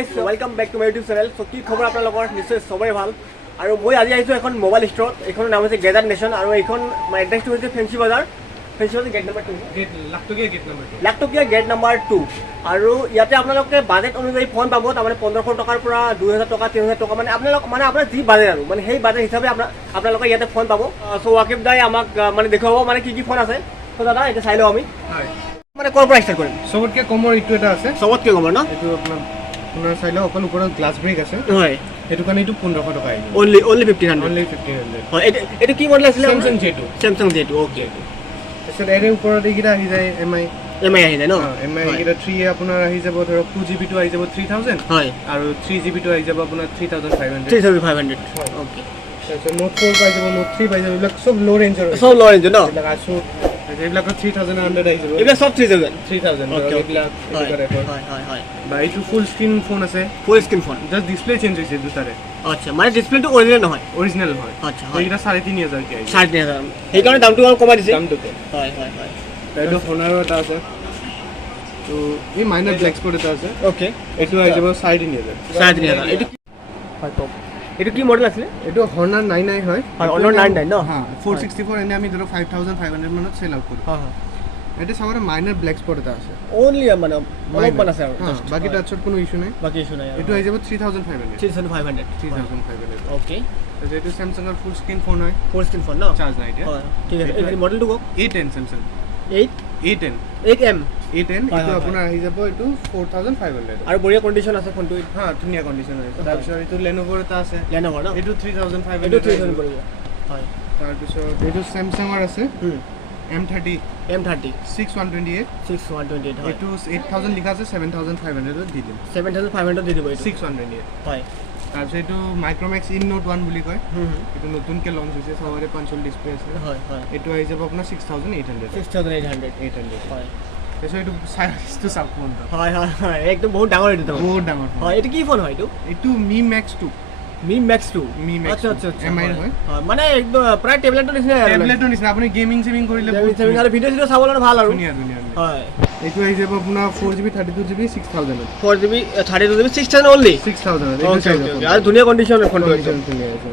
Guys welcome back to my YouTube channel. So কি খবৰ আপোনালোকৰ নিশ্চয় সবৰে ভাল আৰু মই আজি আহিছো এখন মোবাইল ষ্টৰত। এইখনৰ নাম হৈছে গেজাৰ নেশ্যন আৰু এইখন এড্ৰেছটো হৈছে ফেন্সি বাজাৰ গেট নাম্বাৰ 2 লাখটকীয়া গেট নাম্বাৰ 2 আৰু ইয়াতে আপোনালোকে বাজেট অনুযায়ী ফোন পাব। তাৰমানে 1500 টকাৰ পৰা 2000 টকা 3000 টকা মানে আপোনাৰ যি বাজেট আৰু মানে সেই বাজেট হিচাপে আপোনালোকে ইয়াতে ফোন পাব। সো ৱাকিব দাই আমাক মানে দেখুৱাব মানে কি ফোন আছে। সো দাদা এটা চাই লওঁ আমি মানে ক'ৰ পৰা ষ্টাৰ্ট কৰিম। সবতকে কমৰ ইটো এটা আছে, সবতকে কমৰ ন? এইটো আপোনাৰ চাই লওক অকল ওপৰত গ্লাছ ব্ৰেক আছে। হয়, সেইটো কাৰণে এইটো 1500 টকা আহিব। অনলি 1500 হয়। এইটো কি মডেল আছিলে? Samsung J2 okay. তাৰপিছত এৰে ওপৰত এইকেইটা আহি যায় এমআই আহি যায় ন? এমআই এইকেইটা 3 আপোনাৰ আহি যাব, ধৰক 2GB টো আহি যাব 3000 হয়, আৰু 3GB টো আহি যাব আপোনাৰ 3500 ওকে। তাৰপিছত নোট 4 পাই যাব, নোট 3 পাই যাব, এইবিলাক চব ল' ৰেঞ্জৰ ন? এইবিলাক আছো এইবিলাকৰ 3100 আহি যাব, এইবিলাক চব 3000 এইবিলাক হয়। বা এইটো ফুল স্ক্ৰীন ফোন আছে, full screen phone, just display change হৈছে দুটাৰে। আচ্ছা, মানে ডিসপ্লেটো অৰিজিনেল নহয়? অৰিজিনেল হয়। আচ্ছা, এইটা 3500 কে আহিব। 3500 সেইকাৰণে দামটো অলপ কমাই দিছে। দামটো হয়। এইটো ফোনৰ এটা আছে, তো এই মাইনাৰ ব্লেক স্পট এটা আছে। ওকে, এইটো আহি যাব 3500 এইটো হয় টপ। এইটো কি মডেল আছিলে? এইটো হৰ্নাৰ 99 হয়। হৰ্নাৰ 99 ন? হ্যাঁ, 464 এনে আমি ধৰক 5500 মানত সেল আউট কৰো। হ্যাঁ। এটা সবৰে মাইনাৰ ব্লেক স্পট এটা আছে, অনলি মানে অলপমান আছে আৰু বাকি টাচত কোনো ইস্যু নাই। বাকি ইস্যু নাই। এইটো আহি যাব 3500 ওকে। এইটো স্যামসাঙৰ ফুল স্ক্ৰীন ফোন হয়, ফুল স্ক্ৰীন ফোন ন? চাৰ্জ নাই এতিয়া। হয়, ঠিক আছে। এই মডেলটো কওক। A10 স্যামসাং 8M এইটো আপোনাৰ আহি যাব এইটো 4500 আৰু বঢ়িয়া কণ্ডিশ্যন আছে ফোনটো। হ্যাঁ, ধুনীয়া কণ্ডিশ্যন আছে। তাৰপিছত এইটো লেনোভোৰ এটা আছে, লেনোভোৰ ন? এইটো 3500 এইটো 3000 পৰিব। হয়। তাৰপিছত এইটো স্যামসাঙৰ আছে M30 6128 হয়। এইটো 8000 লিখা আছে, 7500 দি দিম। 7500 দি দিব এইটো 628 হয়। তাৰপিছত এইটো মাইক্ৰমেক্স ইন নোট 1 বুলি কয়, এইটো নতুনকৈ লঞ্চ হৈছে, সবৰে পাঞ্চল ডিসপ্লে আছে। হয়। এইটো আহি যাব আপোনাৰ 6800 হয়। তাৰপিছত এইটো চাইজটো চাওক ফোনটো। হয় একদম বহুত ডাঙৰ। এইটো বহুত ডাঙৰ হয়। এইটো কি ফোন হয়? এইটো Mi Max 2 আচ্ছা। এমআই হয়, মানে একদম প্ৰায় টেবলেটৰ নিচিনা আপুনি গেমিং কৰিলে আৰু ভিডিঅ' চাবলৈ ভাল আৰু ধুনীয়া হয়। এইটো আহি যাব আপোনাৰ 4GB 32GB 6000 4GB 32GB 6000 only 6000 আৰু ধুনীয়া কণ্ডিশ্যনৰ ফোনটো ধুনীয়া আছে।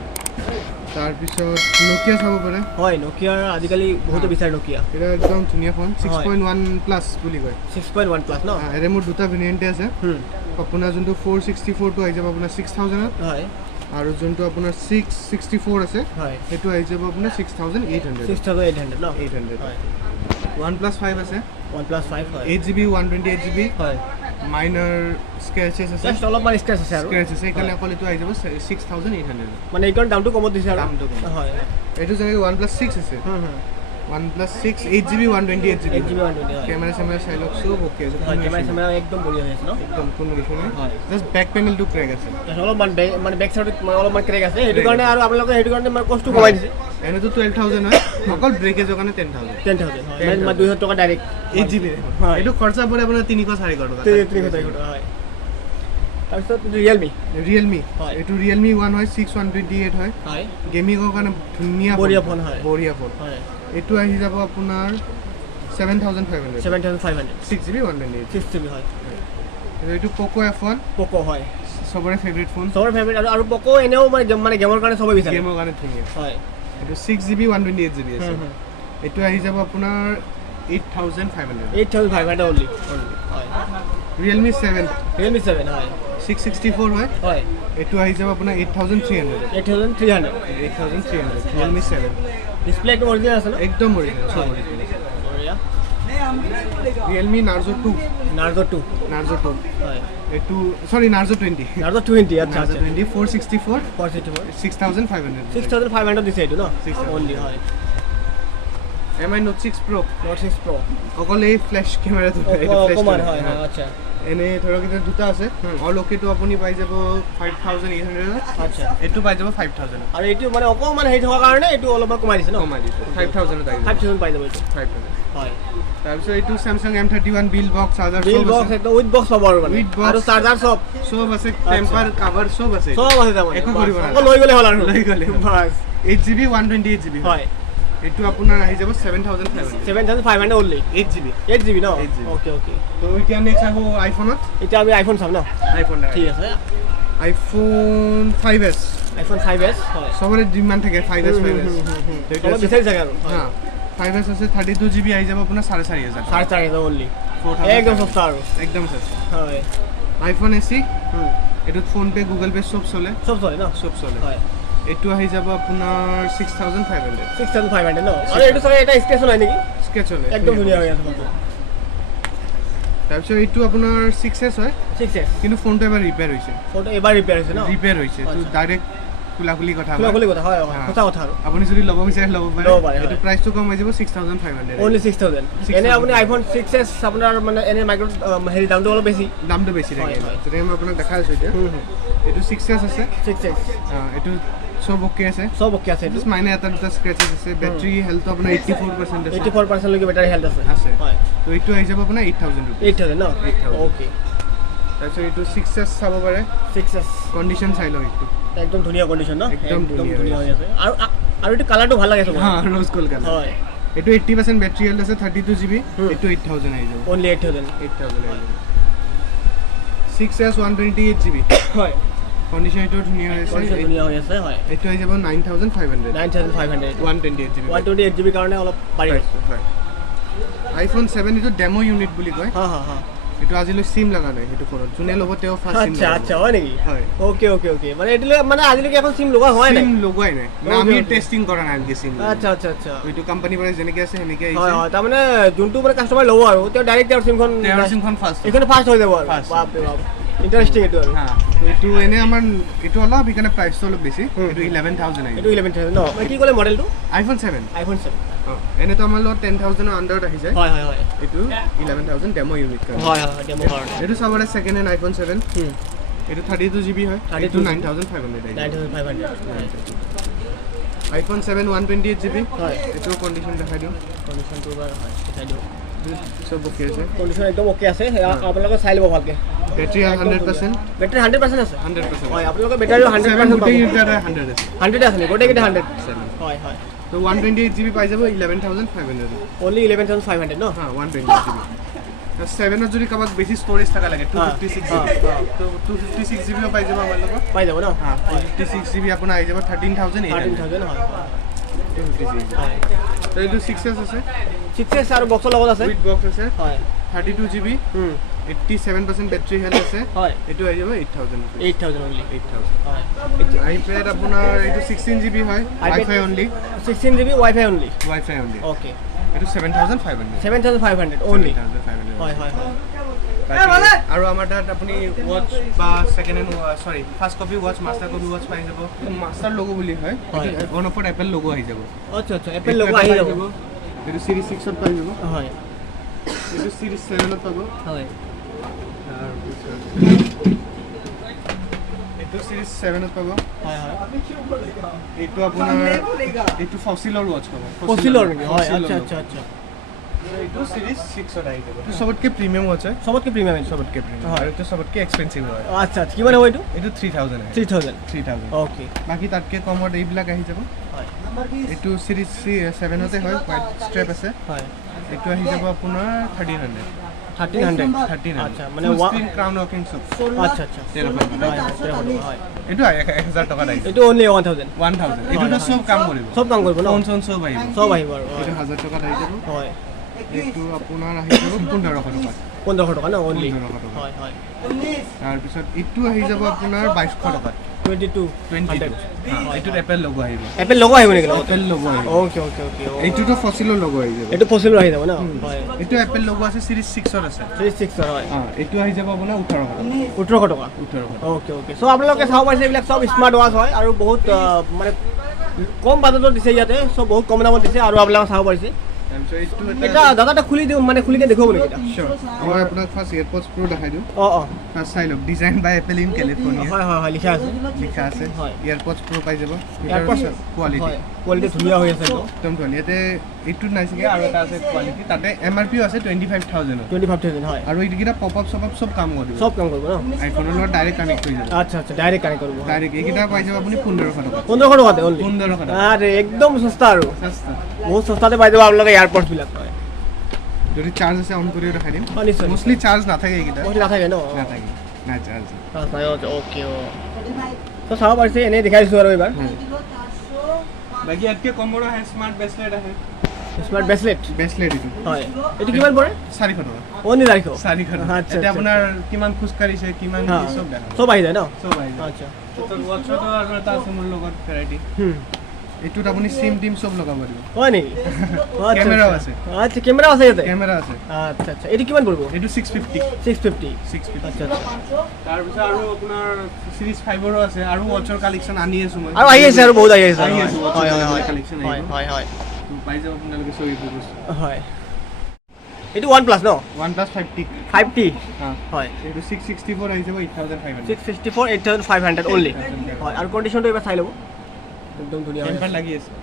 তাৰপিছত নকিয়া চাব পাৰে। হয়, নকিয়াৰ আজিকালি বহুতে বিচাৰে নকিয়া। এটা একদম ধুনীয়া ফোন, 6.1 প্লাছ বুলি কয়। 6.1 প্লাছ ন? এৰে মোৰ দুটা ভেৰিয়েণ্টে আছে। আপোনাৰ যোনটো 464 টো আহি যাব আপোনাৰ 6000 হয়, আৰু যোনটো আপোনাৰ 664 আছে হয়, সেইটো আহি যাব আপোনাৰ 6800 ন? 800 হয়। OnePlus 5 আছে, OnePlus 5 হয়, 8GB 128GB হয়। মাইনাৰ স্ক্ৰেচেছ আছে, জাস্ট অলপমান স্ক্ৰেচ আছে আৰু স্ক্ৰেচ আছে, সেইকাৰণে অকল এইটো আহি যাব 6800 মানে এইকাৰণে দামটো কমত দিছে আৰু দামটো কম। হয়। এইটো যেনেকৈ OnePlus 6 আছে, OnePlus 6 8GB 128GB কেমেৰা চেমেৰা চাই লওক, চব অ'কে আছে। কেমেৰা চেমেৰা একদম বঢ়িয়া হৈ আছে ন? একদম কোনো ইছ্যু নাই। জাষ্ট বেক পেনেলটো ক্ৰেক আছে, অলপমান মানে বেক চাইডত অলপমান ক্ৰেক আছে, সেইটো কাৰণে আৰু আপোনালোকে সেইটো কাৰণে মানে কষ্ট কমাই দিছে। এনেতো 12000 হয়, অকল ব্ৰেকেজৰ কাৰণে 10000 হয়, মানে 2000 টকা ডাইৰেক্ট 8GB হয়। এইটো খৰচা পৰে আপোনাৰ 300-400 টকা। 300 টকা হয়। তাৰপিছত ৰিয়েলমি হয়, এইটো ৰিয়েলমি 1 হয়, 6128 হয়। গেমিঙৰ কাৰণে ধুনীয়া বঢ়িয়া ফোন হয়। হয়। এইটো আহি যাব আপোনাৰ 7500 6GB 128GB হয়। এইটো প'ক' F1 হয়, সবৰে ফেভৰেট ফোন, আৰু প'ক' এনেও মানে গেমৰ কাৰণে সবে বিচাৰে, গেমৰ কাৰণে ধুনীয়া হয়। এইটো 6GB 128GB আছে। এইটো আহি যাব আপোনাৰ 8500 অনলি হয়। ৰিয়েলমি 7 হয়, 664 হয়। এইটো আহি যাব আপোনাৰ 8300 ৰিয়েলমি 7 ডিসপ্লে একদম অৰিজিনেল আছে ন? একদম অৰিজিনেল, সব অৰিজিনেল। ৰিয়েলমি নাৰ্জো 2 হয়। এইটো সৰি নাৰ্জো 20 আচ্ছা 20 464 6500 দিছে এইটো ন? অনলি হয়। MI Note 6 Pro অকল এই ফ্ল্যাশ কেমেৰাটো হয়। আচ্ছা, এনে ধৰক এটা দুটা আছে, অল অকেটো আপুনি পাই যাব 5800। আচ্ছা, এইটো পাই যাব 5000 আৰু এইটো মানে অকমান হেৰি থকাৰ কাৰণে এইটো অলপমান কমাই দিছে ন? 5000 পাই যাব এইটো 5000 হয়। তাৰপিছত এইটো Samsung M31 bill box charger একদম উইথ বক্স পাব আৰু মানে আৰু চাৰ্জাৰ সব আছে, টেম্পাৰ কভাৰ সব আছে তাৰমানে একো কৰিব নালাগে, অকল লৈ গ'লে হ'ল আৰু বাস 8GB 128GB হয়। এইটো আপোনাৰ আহি যাব 7500 7500 only 8GB 8GB ন 8GB ওকে ওকে তো এতিয়া নেক্সট আহো আইফোনত এতিয়া আমি আইফোন চাম ন আইফোন ঠিক আছে আইফোন 5s আইফোন 5s হয় সবৰে ডিমান্ড থাকে 5s তো বিচাৰি থাকে আৰু হা 5s আছে 32GB আহি যাব আপোনাৰ 4500 4500 only একদম সস্তা আৰু একদম সস্তা হয় আইফোন এসি এটোত ফোন পে গুগল পে সব চলে ন সব চলে হয় এটো আহি যাব আপোনাৰ 6500 ন আৰু এটো সবে এটা স্কেচ হয় নেকি স্কেচ চলে একদম ধুনীয়া হৈ আছে ফটো তাৰপিছত এইটো আপোনাৰ 6s হয় 6s কিন্তু ফোনটো এবাৰ ৰিপেয়াৰ হৈছে ফটো এবাৰ ৰিপেয়াৰ হৈছে ন ৰিপেয়াৰ হৈছে তো ডাইৰেক্ট খুলাখুলি কথা হয় কথা কথা আৰু আপুনি যদি ল'ব বিচাৰে ল'ব পাৰে এটো প্ৰাইসটো কম হৈ যাব 6500 only 6000 এনে আপুনি আইফোন 6s আপোনাৰ মানে এনে মাইক্ৰো হেৰি দামটো অলপ বেছি থাকে তেতিয়া মই আপোনাক দেখাই আছো এতিয়া এটো 6s আছে 6s এটো সব ওকে আছে এটো মাইনে এটা দুটা স্ক্ৰেচেছ আছে ব্যাটাৰী হেলথটো আপোনাৰ 84% আছে 84% লৈকে ব্যাটাৰী হেলথ আছে হয় তো এইটো আহি যাব আপোনাৰ 8000 ন ওকে তাৰপিছত এইটো 6s চাব পাৰে 6s কন্ডিশন চাই লও এইটো একদম ধুনীয়া কন্ডিশন ন একদম ধুনীয়া হৈ আছে আৰু এইটো কালাৰটো ভাল লাগে সব হ্যাঁ রোজ গোল্ড কালার হয় এটো 80% ব্যাটারি হেলথ আছে 32GB এটো 8000 আহি যাব only 8000 আহি যাব 6s 128GB হয় কন্ডিশন এটো ধুনীয়া হৈ আছে হয় এটো আহি যাব 9500 128GB 128GB কাৰণে অলপ বাঢ়ি আছে হয় আইফোন 7 এটো ডেমো ইউনিট বুলি কয় হা এটো আজিলৈ সিম লাগা নাই এটো ফোনত জুনে লব তেও ফার্স্ট সিম আচ্ছা হয় নেকি হয় ওকে মানে এটো মানে আজিলৈকে এখন সিম লগা হয় নাই সিম লগোৱাই নাই না আমি টেস্টিং কৰা নাই আনকি সিম আচ্ছা এইটো কোম্পানি পৰা যেনেকৈ আছে সেনেকৈ আহিছে হয় তাৰ মানে যোনটো মানে কাস্টমাৰ লব আৰু তেও ডাইৰেক্ট তেওঁৰ সিমখন ফাৰ্স্ট এখানে ফাৰ্স্ট হৈ যাব আৰু বাপ ৰে বাপ ইন্টাৰেস্টিং এটো আৰু হ্যাঁ তো এটো এনে আমাৰ এটো অলপ বিকনে প্ৰাইসটো অলপ বেছি এটো 11000 আহিছে এটো 11000 ন কি ক'লে মডেলটো আইফোন 7 এনে তো আমাৰ লগত 10000 আন্ডাৰত আহি যায় হয় এটো 11000 ডেমো ইউনিট হয় ডেমো কাৰ্ড এটো সবৰে সেকেন্ড হ্যান্ড আইফোন 7 এটো 32GB হয় এটো 9500 আইফোন 7 128GB হয় এটো কন্ডিশন দেখাই দিও কন্ডিশনটো হয় দেখাই দিও সব ওকে আছে কন্ডিশন একদম ওকে আছে আপোনালোকে চাই লব ভালকে ব্যাটারি 100% ব্যাটারি 100% আছে 100% হয় আপোনালোকে ব্যাটারি 100% পাব 100 আছে গোটেই কেইটা 100 হয় তো 128GB পাই যাব 11500 only 11500 ন হ্যাঁ 128GB 7 যদি কাবাক বেছি স্টোরেজ থাকা লাগে 256GB তো 256GB পাই যাব আমাৰ লগত পাই যাব ন হ্যাঁ 256GB আপোনাৰ আহি যাব 13800 হয় 256GB তো এইটো 6s আছে 6s আৰু বক্সৰ লগত আছে উইথ বক্স আছে হয় 32GB 87% ব্যাটারি হেলথ আছে হয় এটো আহি যাব 8000 only 8000 হয় আইপ্যাড আপোনাৰ এইটো 16GB হয় wifi only 16GB wifi only okay এটো 7500 7500 only 7500 হয় আৰু আমাৰ তাত আপুনি ওয়াচ বা second hand sorry first copy watch master copy watch পাই যাব মাস্টার লোগো বুলি হয় ওয়ান অফ এপল লোগো আহি যাব আচ্ছা এপল লোগো আহি যাব এটো সিরিজ 6 ত পাই যাব হয় এটো সিরিজ 7 ত পাব হয় এটো সিরিজ 7 ত পাব হয় এটো আপোনাৰ এটো ফসিলৰ ওয়াচ পাব ফসিলৰ নেকি হয় আচ্ছা এটো সিরিজ 6 ত আহি যাব এটো সবতকে প্রিমিয়াম ওয়াচ হয় সবতকে প্রিমিয়াম হয় এটো সবতকে এক্সপেন্সিভ হয় আচ্ছা কিমান হ'ব এটো 3000 3000 ওকে বাকি তাতকে কমত এইবিলাক আহি যাব হয় এটো সিরিজ 7 তে হয় হোয়াইট স্ট্র্যাপ আছে হয় এটো আহি যাব আপোনাৰ 1300 আচ্ছা মানে স্ক্রিন ক্রাউন ওয়াকিং সব আচ্ছা হয় এটো 1000 টাকা দাই এটো only 1000 এটো তো সব কাম কৰিব ন ফোন সব আহিব আৰু এটো 1000 টাকা দাই যাব হয় এটো আপোনাৰ আহি যাব 1500 টাকা ন only হয় তাৰ পিছত এটো আহি যাব আপোনাৰ 2200 টাকা 22 এটো এপল লোগো আহিব নেকি এপল লোগো আহিব ওকে এটো তো ফসিলৰ লোগো আহিব এটো ফসিলৰ আহি যাব ন হয় এটো এপল লোগো আছে সিৰিজ 6 ৰ আছে সিৰিজ 6 হয় এটো আহি যাব আপোনাৰ 1800 টাকা ওকে সো আপোনালোকে চাও পাইছে এইবিলাক সব স্মাৰ্ট ওয়াচ হয় আৰু বহুত মানে কম বাজেটত দিছে ইয়াতে সব বহুত কম দামত দিছে আৰু আপোনালোকে চাও পাইছে তাৰপিছত এইটো এটা দাদাটা খুলি দিওঁ মানে খুলিকে দেখুৱাব নেকি এটা Sure. মই আপোনাক ফাৰ্ষ্ট এয়াৰপডছ প্ৰ দেখাই দিওঁ অঁ ফাৰ্ষ্ট চাই লওক design by Apple in California হয় লিখা আছে হয় এয়াৰপডছ প্ৰ পাই যাব এয়াৰপডছ কোৱালিটি ধুনীয়া হৈ আছে একদম ধুনীয়া ইয়াতে এইটোত নাই চাগে আৰু এটা আছে কোৱালিটি তাতে MRP আছে 25,000 হয় আৰু এইকেইটা পপ আপ চব কাম কৰিব চব কাম কৰিব ন আইফোনৰ লগত ডাইৰেক্ট কানেক্ট হৈ যাব আচ্ছা ডাইৰেক্ট কানেক্ট কৰিব ডাইৰেক্ট এইকেইটা পাই যাব আপুনি 1500 টকা 1500 টকাতে অনলি 1500 টকা আৰে একদম সস্তা আৰু সস্তা বহুত সস্তাতে পাই যাব আপোনালোকে এয়াৰপডছ বিলাক হয় যদি চাৰ্জ আছে অন কৰি দেখাই দিম নিশ্চয় মোষ্টলি চাৰ্জ নাথাকে এইকেইটা নাথাকে ন নাথাকে নাই চাৰ্জ অ'কে তো চাব পাৰিছে এনেই দেখাই দিছোঁ আৰু এইবাৰ বাকী ইয়াতকৈ কমৰো আহে স্মাৰ্ট ব্ৰেচলেট আহে স্মাৰ্ট ব্ৰেচলেট এইটো হয় এইটো কিমান পৰে 400 টকা অনলি 400 আচ্ছা এতিয়া আপোনাৰ কিমান খোজ কাঢ়িছে কিমান চব দেখা চব আহি যায় ন চব আহি যায় আচ্ছা তো ৱাটছটো আৰু এটা আছে মোৰ লগত ভেৰাইটি এইটোত আপুনি সিম টিম চব লগাব পাৰিব হয় নেকি কেমেৰাও আছে আচ্ছা কেমেৰা আছে ইয়াতে কেমেৰা আছে আচ্ছা এইটো কিমান পৰিব এইটো 650 আচ্ছা তাৰপিছত আৰু আপোনাৰ সিৰিজ 5ৰো আছে আৰু ৱাটছৰ কালেকশ্যন আনি আছো মই আৰু আহি আছে আৰু বহুত আহি আছে হয় কালেকশ্যন হয় পাই যাব আপোনালোকে চব এইবোৰ বস্তু হয় এইটো OnePlus ন OnePlus 5T হয় এইটো 664 আহি যাব 8500 664 8500 অনলি হয় আৰু কণ্ডিশ্যনটো এবাৰ চাই ল'ব একদম ধুনীয়া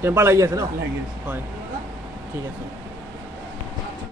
টেম্পাৰ লাগি আছে ন লাগি আছে হয় ঠিক আছে